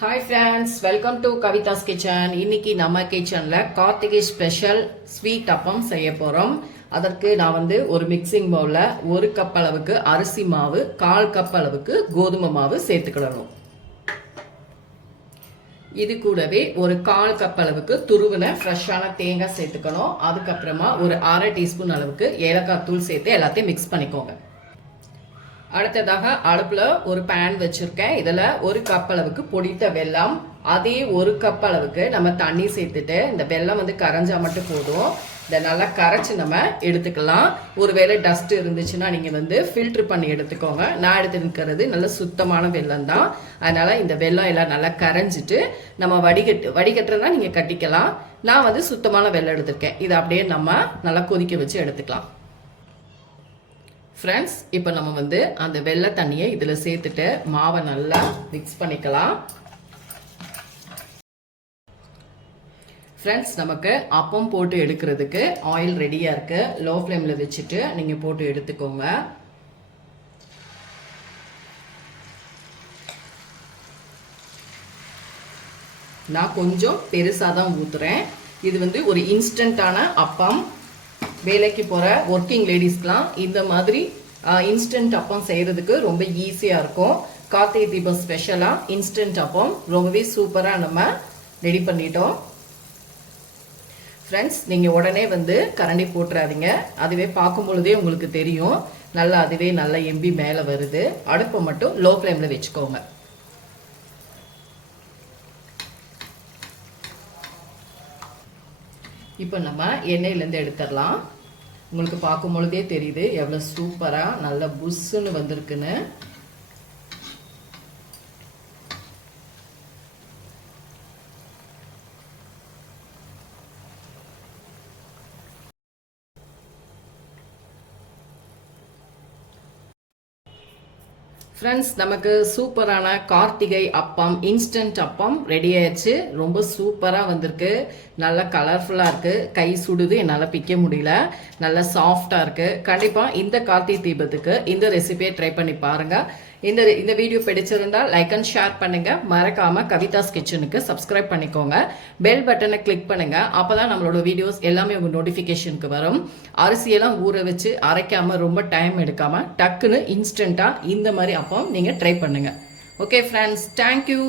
Hi friends, welcome to Kavitha's kitchen. இன்னைக்கு நம்ம கிச்சனில் கார்த்திகை ஸ்பெஷல் ஸ்வீட் அப்பம் செய்ய போகிறோம். அதற்கு நான் ஒரு மிக்சிங் பவுலில் 1 கப் அளவுக்கு அரிசி மாவு, 1/4 கப் அளவுக்கு கோதுமை மாவு சேர்த்துக்கிடணும். இது கூடவே ஒரு 1/4 கப் அளவுக்கு துருவின ஃப்ரெஷ்ஷான தேங்காய் சேர்த்துக்கணும். அதுக்கப்புறமா ஒரு 1/2 டீஸ்பூன் அளவுக்கு ஏலக்காய் தூள் சேர்த்து எல்லாத்தையும் மிக்ஸ் பண்ணிக்கோங்க. அடுத்ததாக அடுப்பில் ஒரு பேன் வச்சுருக்கேன். இதில் 1 கப் அளவுக்கு பொடித்த வெல்லம், அதே 1 கப் அளவுக்கு நம்ம தண்ணி சேர்த்துட்டு இந்த வெல்லம் கரைஞ்சா மட்டும் போதும். இதை நல்லா கரைச்சி நம்ம எடுத்துக்கலாம். ஒருவேளை டஸ்ட் இருந்துச்சுன்னா நீங்கள் ஃபில்ட்ரு பண்ணி எடுத்துக்கோங்க. நான் எடுத்துக்கிறது நல்ல சுத்தமான வெல்லம் தான். அதனால் இந்த வெல்லம் எல்லாம் நல்லா கரைஞ்சிட்டு நம்ம வடிகட்டுறதா நீங்கள் கட்டிக்கலாம். நான் சுத்தமான வெல்லம் எடுத்திருக்கேன். இதை அப்படியே நம்ம நல்லா கொதிக்க வச்சு எடுத்துக்கலாம். ஃப்ரெண்ட்ஸ், இப்போ நம்ம அந்த வெள்ளை தண்ணியை இதில் சேர்த்துட்டு மாவை நல்லா மிக்ஸ் பண்ணிக்கலாம். ஃப்ரெண்ட்ஸ், நமக்கு அப்பம் போட்டு எடுக்கிறதுக்கு ஆயில் ரெடியாக இருக்கு. லோ ஃப்ளேமில் வச்சுட்டு நீங்கள் போட்டு எடுத்துக்கோங்க. நான் கொஞ்சம் பெருசாக தான் ஊற்றுறேன். இது ஒரு இன்ஸ்டண்ட்டான அப்பம். வேலைக்கு போகிற ஒர்க்கிங் லேடிஸ்க்கெலாம் இந்த மாதிரி இன்ஸ்டன்ட் அப்பம் செய்கிறதுக்கு ரொம்ப ஈஸியாக இருக்கும். கார்த்திகை தீபம் ஸ்பெஷலாக இன்ஸ்டன்ட் அப்பம் ரொம்பவே சூப்பராக நம்ம ரெடி பண்ணிட்டோம். ஃப்ரெண்ட்ஸ், நீங்கள் உடனே கரண்டி போட்டுறாதீங்க. அதுவே பார்க்கும் பொழுதே உங்களுக்கு தெரியும். அதுவே நல்லா எம்பி மேலே வருது. அடுப்பை மட்டும் லோ ஃப்ளேமில் வச்சுக்கோங்க. இப்போ நம்ம எண்ணெயிலேருந்து எடுத்துடலாம். உங்களுக்கு பார்க்கும் பொழுதே தெரியுது எவ்வளோ சூப்பராக நல்ல புஷ்ஷுன்னு வந்திருக்குன்னு. ஃப்ரெண்ட்ஸ், நமக்கு சூப்பரான கார்த்திகை அப்பம், இன்ஸ்டன்ட் அப்பம் ரெடி ஆயிடுச்சு. ரொம்ப சூப்பராக வந்திருக்கு. நல்லா கலர்ஃபுல்லாக இருக்குது. கை சுடுது, என்னால் பிக்க முடியல. நல்லா சாஃப்டாக இருக்குது. கண்டிப்பாக இந்த கார்த்திகை தீபத்துக்கு இந்த ரெசிபியை ட்ரை பண்ணி பாருங்கள். இந்த வீடியோ பிடிச்சிருந்தா லைக் அண்ட் ஷேர் பண்ணுங்க. மறக்காம கவிதாஸ் கிச்சனுக்கு சப்ஸ்கிரைப் பண்ணிக்கோங்க. பெல் பட்டனை கிளிக் பண்ணுங்க. அப்பதான் நம்மளோட வீடியோஸ் எல்லாமே உங்க நோட்டிபிகேஷனுக்கு வரும். அரிசியெல்லாம் ஊற வச்சு அரைக்காம ரொம்ப டைம் எடுக்காம டக்குன்னு இன்ஸ்டன்டா இந்த மாதிரி அப்போ நீங்க ட்ரை பண்ணுங்க. Okay friends, thank you.